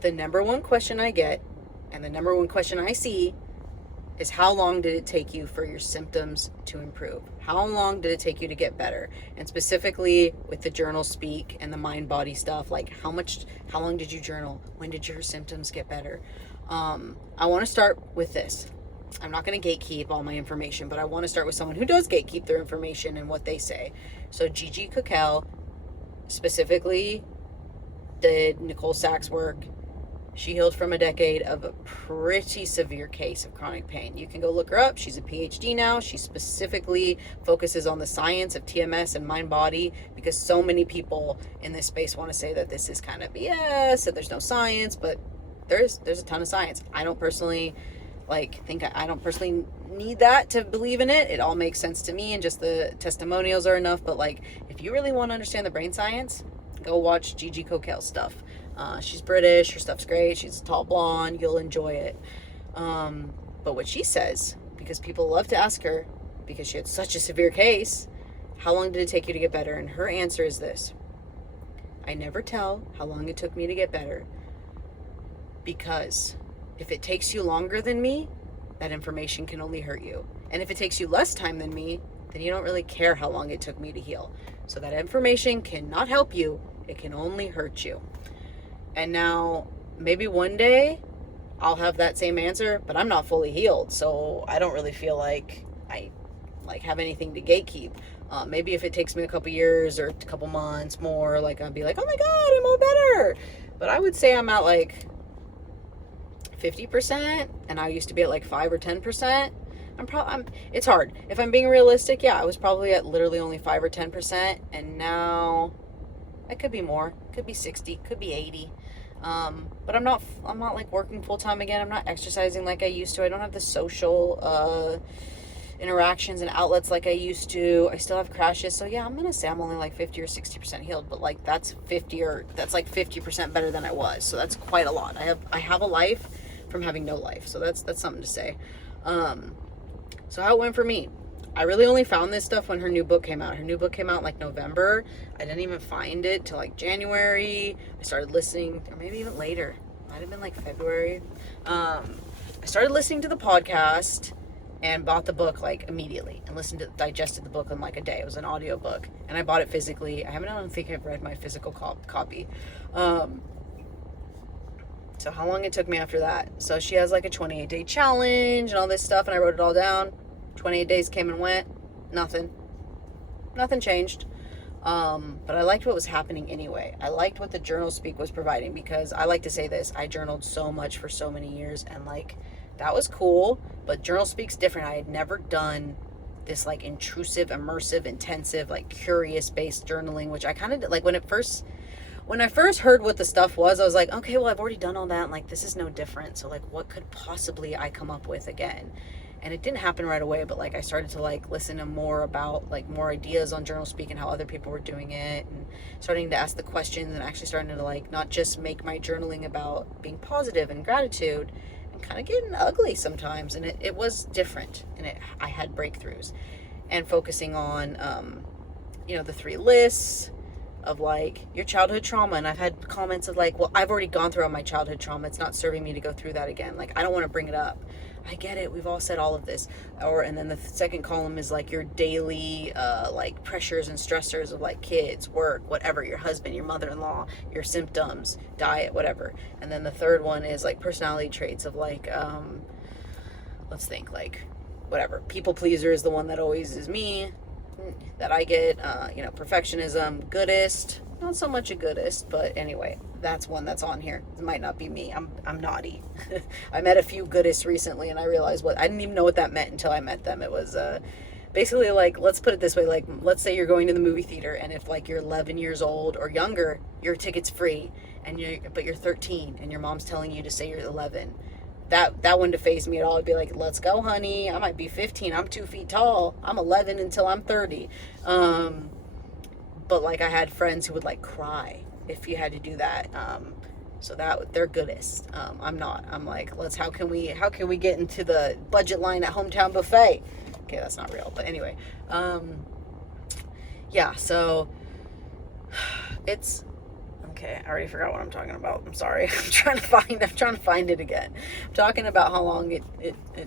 the number one question I get and the number one question I see is, how long did it take you for your symptoms to improve? How long did it take you to get better? And specifically with the JournalSpeak and the mind-body stuff, like how long did you journal? When did your symptoms get better? I want to start with this. I'm not going to gatekeep all my information, but I want to start with someone who does gatekeep their information and what they say. So Gigi Coquelle specifically did Nichole Sachs work. She healed from a decade of a pretty severe case of chronic pain. You can go look her up. She's a PhD now. She specifically focuses on the science of TMS and mind-body, because so many people in this space want to say that this is kind of BS, that there's no science, but there's a ton of science. I don't personally I don't personally need that to believe in it. It all makes sense to me, and just the testimonials are enough. But like, if you really want to understand the brain science, go watch Gigi Coquelle's stuff. She's British, her stuff's great, she's a tall blonde, you'll enjoy it. But what she says, because people love to ask her, because she had such a severe case, how long did it take you to get better? And her answer is this: I never tell how long it took me to get better, because if it takes you longer than me, that information can only hurt you. And if it takes you less time than me, then you don't really care how long it took me to heal. So that information cannot help you, it can only hurt you. And now, maybe one day I'll have that same answer, but I'm not fully healed, so I don't really feel like I have anything to gatekeep. Maybe if it takes me a couple years or a couple months more, I'll be like, oh my God, I'm all better. But I would say I'm at 50%, and I used to be at 5 or 10%. It's hard. If I'm being realistic, yeah, I was probably at literally only 5 or 10%, and now it could be more. Could be 60, could be 80. But I'm not working full time again. I'm not exercising like I used to. I don't have the social interactions and outlets like I used to. I still have crashes. So yeah, I'm gonna say I'm only 50 or 60% healed, but that's 50% better than I was. So that's quite a lot. I have a life from having no life. So that's something to say. So how it went for me. I really only found this stuff when her new book came out. Her new book came out November. I didn't even find it till January. I started listening, or maybe even later. Might have been February. I started listening to the podcast and bought the book immediately and digested the book in a day. It was an audio book, and I bought it physically. I don't think I've read my physical copy. So how long it took me after that? So she has a 28-day challenge and all this stuff, and I wrote it all down. 28 days came and went. Nothing changed. But I liked what was happening anyway. I liked what the JournalSpeak was providing, because I like to say this, I journaled so much for so many years, and that was cool, but JournalSpeak's different. I had never done this intrusive, immersive, intensive, curious based journaling, which I kind of did. When I first heard what the stuff was, I was like, okay, well, I've already done all that, and this is no different. So what could possibly I come up with again? And it didn't happen right away, but I started to listen to more about more ideas on JournalSpeak and how other people were doing it, and starting to ask the questions, and actually starting to not just make my journaling about being positive and gratitude, and kind of getting ugly sometimes. And it was different, and I had breakthroughs, and focusing on the 3 lists of your childhood trauma. And I've had comments of well, I've already gone through all my childhood trauma, it's not serving me to go through that again. I don't want to bring it up. I get it, we've all said all of this. And then the second column is your daily pressures and stressors of kids, work, whatever, your husband, your mother-in-law, your symptoms, diet, whatever. And then the third one is personality traits of let's think, whatever, people pleaser is the one that always is me, that I get. Perfectionism, goodist, not so much a goodist, but anyway, that's one that's on here. It might not be me. I'm naughty. I met a few goodists recently, and I realized I didn't even know what that meant until I met them. It was basically let's put it this way, let's say you're going to the movie theater, and if you're 11 years old or younger, your ticket's free, but you're 13 and your mom's telling you to say you're 11. That wouldn't faze me at all. I'd be like, let's go, honey. I might be 15. I'm 2 feet tall. I'm 11 until I'm 30. But I had friends who would cry if you had to do that. So that they're goodists. I'm not. I'm how can we get into the budget line at Hometown Buffet? Okay, that's not real. But anyway, yeah. So it's Okay, I already forgot what I'm talking about. I'm sorry. I'm trying to find it again. I'm talking about how long it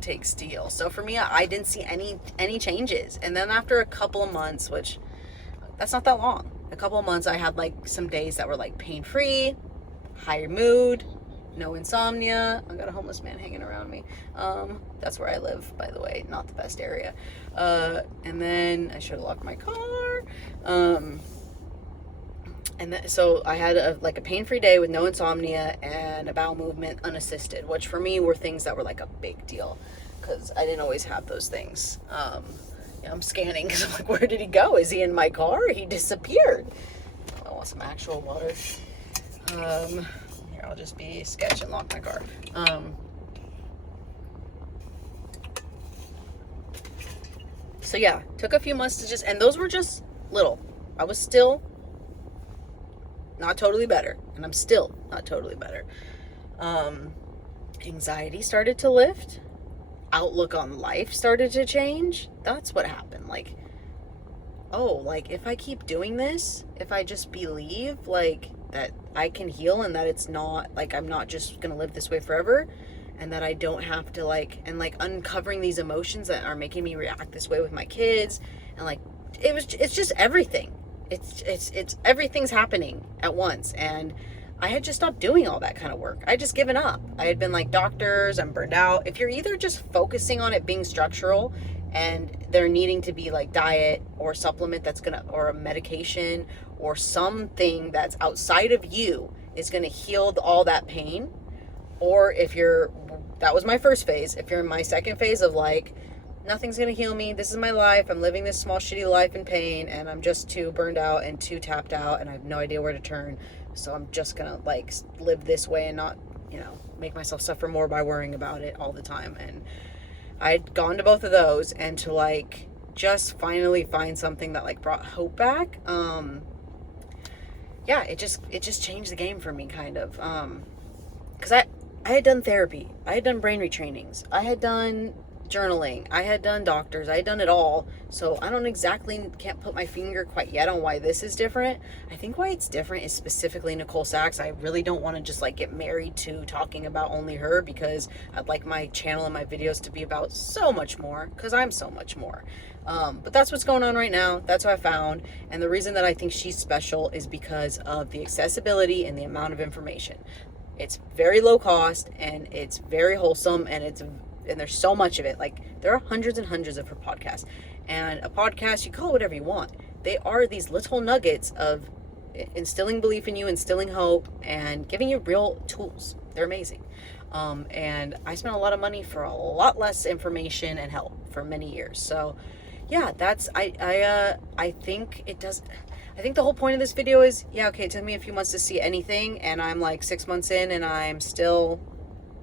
takes to heal. So for me, I didn't see any changes. And then after a couple of months, which that's not that long. A couple of months, I had like some days that were like pain-free, higher mood, no insomnia. I got a homeless man hanging around me. That's where I live, by the way, not the best area. And then I should have locked my car. So I had a pain-free day with no insomnia and a bowel movement unassisted, which for me were things that were like a big deal because I didn't always have those things. I'm scanning because I'm like, where did he go? Is he in my car? He disappeared. I want some actual water. Here, I'll just be sketch and lock my car. So yeah, took a few months to and those were just little. I was still not totally better, and I'm still not totally better. Anxiety started to lift. Outlook on life started to change. That's what happened. Like, oh, like if I keep doing this, if I just believe like that I can heal and that it's not like I'm not just gonna live this way forever, and that I don't have to uncovering these emotions that are making me react this way with my kids, and like it's just everything. It's everything's happening at once, and I had just stopped doing all that kind of work. I had just given up. I had been like, doctors, I'm burned out. If you're either just focusing on it being structural and there needing to be like diet or supplement or a medication or something that's outside of you is gonna heal all that pain, or that was my first phase. If you're in my second phase of like, nothing's gonna heal me, this is my life, I'm living this small shitty life in pain, and I'm just too burned out and too tapped out, and I have no idea where to turn, so I'm just gonna like live this way and not make myself suffer more by worrying about it all the time. And I'd gone to both of those, and to like just finally find something that like brought hope back, it just changed the game for me, kind of, because I had done therapy, I had done brain retrainings, I had done journaling, I had done doctors, I had done it all. So I can't put my finger quite yet on why this is different. I think why it's different is specifically Nichole Sachs. I really don't want to just like get married to talking about only her, because I'd like my channel and my videos to be about so much more, because I'm so much more. But that's what's going on right now. That's what I found. And the reason that I think she's special is because of the accessibility and the amount of information. It's very low cost, and it's very wholesome, and there's so much of it. Like, there are hundreds and hundreds of her podcasts, and a podcast, you call it whatever you want. They are these little nuggets of instilling belief in you, instilling hope, and giving you real tools. They're amazing. And I spent a lot of money for a lot less information and help for many years. So yeah, I think it does. I think the whole point of this video is, okay, it took me a few months to see anything, and I'm like 6 months in and I'm still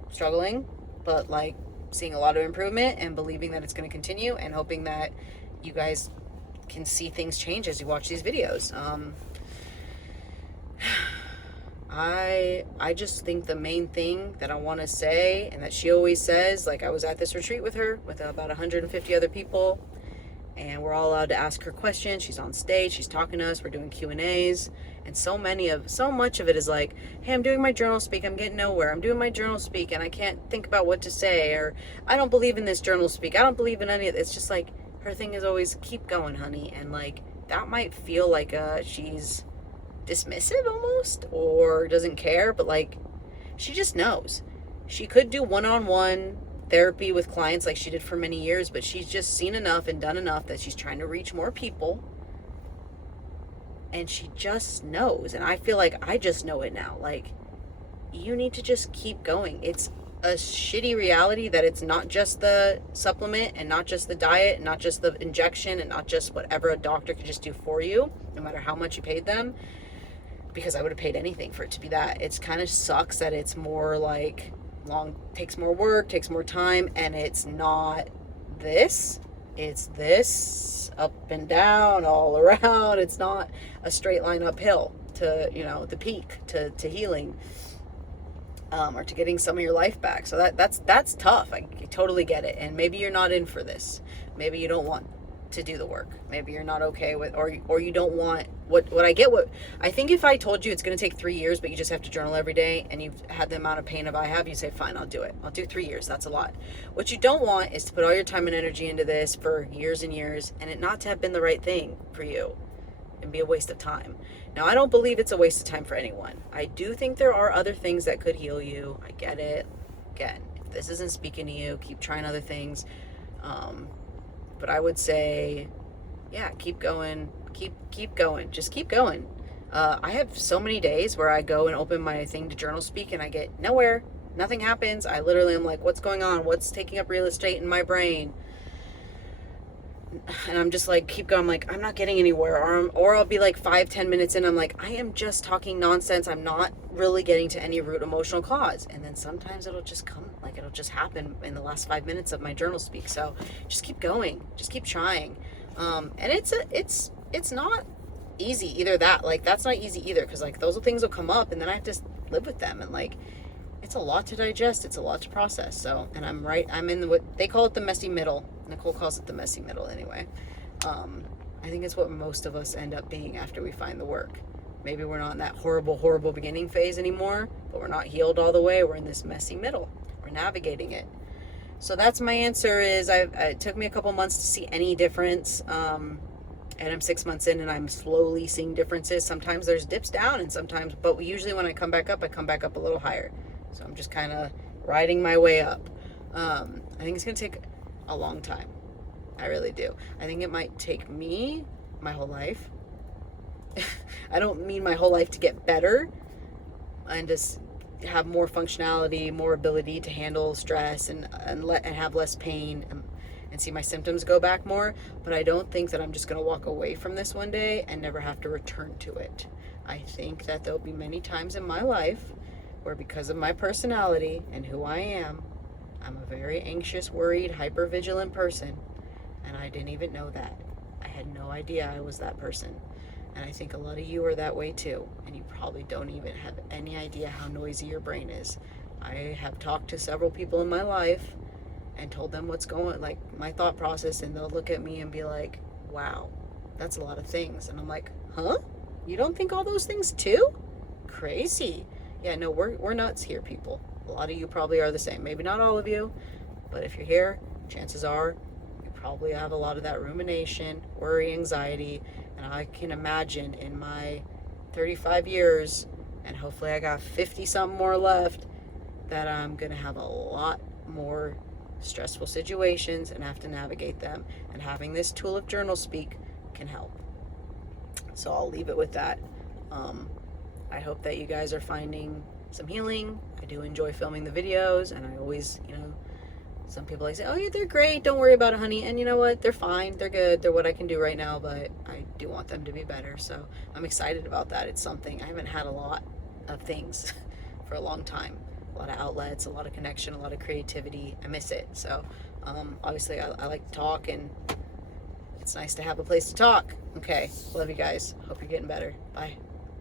struggling, but like seeing a lot of improvement and believing that it's going to continue, and hoping that you guys can see things change as you watch these videos. I just think the main thing that I want to say, and that she always says, like, I was at this retreat with her with about 150 other people, and we're all allowed to ask her questions. She's on stage, she's talking to us, we're doing Q&As, and so much of it is like, hey, I'm doing my JournalSpeak, I'm getting nowhere, I'm doing my JournalSpeak and I can't think about what to say, or I don't believe in this JournalSpeak, I don't believe in any of it. It's just like, her thing is always, keep going, honey. And like, that might feel like she's dismissive almost, or doesn't care, but like, she just knows. She could do one-on-one therapy with clients like she did for many years, but she's just seen enough and done enough that she's trying to reach more people, and she just knows. And I feel like I just know it now. Like, you need to just keep going. It's a shitty reality that it's not just the supplement, and not just the diet, and not just the injection, and not just whatever a doctor could just do for you, no matter how much you paid them, because I would have paid anything for it to be that. It's kind of sucks that it's more like takes more work, takes more time, and it's not this. It's this, up and down, all around. It's not a straight line uphill to, the peak, to healing, or to getting some of your life back. So that's tough. I totally get it. And maybe you're not in for this. Maybe you don't want to do the work. Maybe you're not okay with, or you don't want what I think if I told you it's going to take 3 years, but you just have to journal every day, and you've had the amount of pain I have, you say, fine, I'll do it. I'll do 3 years. That's a lot. What you don't want is to put all your time and energy into this for years and years, and it not to have been the right thing for you and be a waste of time. Now, I don't believe it's a waste of time for anyone. I do think there are other things that could heal you. I get it. Again, if this isn't speaking to you, keep trying other things. But I would say, yeah, keep going, keep going, just keep going. I have so many days where I go and open my thing to JournalSpeak and I get nowhere, nothing happens. I literally am like, what's going on? What's taking up real estate in my brain? And I'm just like, keep going. I'm like, I'm not getting anywhere. Or I'll be like 5-10 minutes in. I'm like, I am just talking nonsense. I'm not really getting to any root emotional cause. And then sometimes it'll just come, like it'll just happen in the last 5 minutes of my JournalSpeak. So just keep going, just keep trying. And it's not easy either. That's not easy either. Cause like those things will come up and then I have to live with them. And like, it's a lot to digest. It's a lot to process. So, and I'm in what they call it the messy middle. Nichole calls it the messy middle anyway. I think it's what most of us end up being after we find the work. Maybe we're not in that horrible beginning phase anymore, but we're not healed all the way. We're in this messy middle. We're navigating it. So that's my answer is it took me a couple months to see any difference. And I'm 6 months in and I'm slowly seeing differences. Sometimes there's dips down and sometimes, but usually when I come back up a little higher. So I'm just kind of riding my way up. I think it's going to take a long time. I really do. I think it might take me my whole life. I don't mean my whole life to get better and just have more functionality, more ability to handle stress and have less pain and see my symptoms go back more. But I don't think that I'm just going to walk away from this one day and never have to return to it. I think that there'll be many times in my life where because of my personality and who I am, I'm a very anxious, worried, hypervigilant person, and I didn't even know that. I had no idea I was that person. And I think a lot of you are that way too, and you probably don't even have any idea how noisy your brain is. I have talked to several people in my life and told them what's going, like my thought process, and they'll look at me and be like, wow, that's a lot of things. And I'm like, huh? You don't think all those things too? Crazy. Yeah, no, we're nuts here, people. A lot of you probably are the same. Maybe not all of you, but if you're here, chances are you probably have a lot of that rumination, worry, anxiety, and I can imagine in my 35 years, and hopefully I got 50-something more left, that I'm going to have a lot more stressful situations and have to navigate them. And having this tool of JournalSpeak can help. So I'll leave it with that. I hope that you guys are finding some healing. I do enjoy filming the videos, and I always, some people like say, oh yeah, they're great, don't worry about it, honey. And you know what, they're fine, they're good, they're what I can do right now, but I do want them to be better. So I'm excited about that. It's something, I haven't had a lot of things for a long time. A lot of outlets, a lot of connection, a lot of creativity. I miss it. So obviously I like to talk, and it's nice to have a place to talk. Okay, love you guys. Hope you're getting better. Bye.